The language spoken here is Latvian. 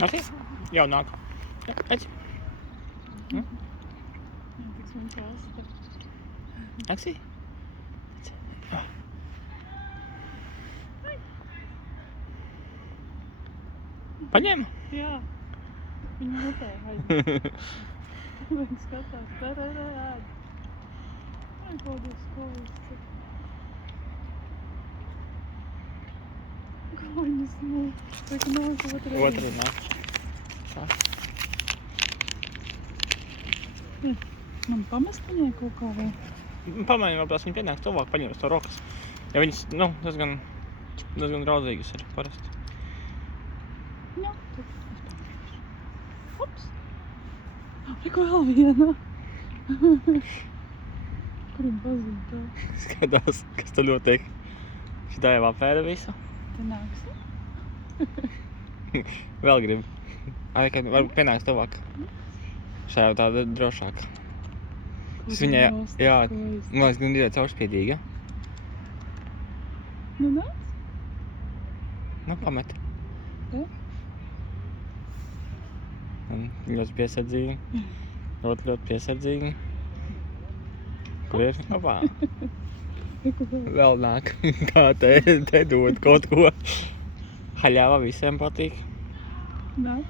Aksi? Jau nāk. Jā, aiz. Tiks man pasta. Aksi? Paņēma? Jā. Viņa mutē. Viņa skatās. Tā. Ai, kādas skolisti. Kājas mūs. Saka, nāk otrā. Otra nāk. Tā. Man pamest viņai kaut kā vēl? Pamēģini vēl pēc viņa pienāks tuvāk, paņems to rokas. Ja viņas, diezgan draudzīgas ir parasti. Jā, tad es paņemšu. Ups. Reku vēl viena. Kurim pazīd tā? Skatās, kas tur notiek. Šitā jau apēda visu. Te nāksi? Vēl grib. Varbūt pienāks tuvāk. Šā jau tāda drošāka. Es viņai, jā, man liekas, gan ir caurspiedīga. Nu, nāc? Pamet. Jā? Un ļoti piesardzīgi. Ļoti piesardzīgi. Kur ir? Opā. Vēl nāk. Kā te dod kaut ko. Haļāva visiem patīk. Nāc?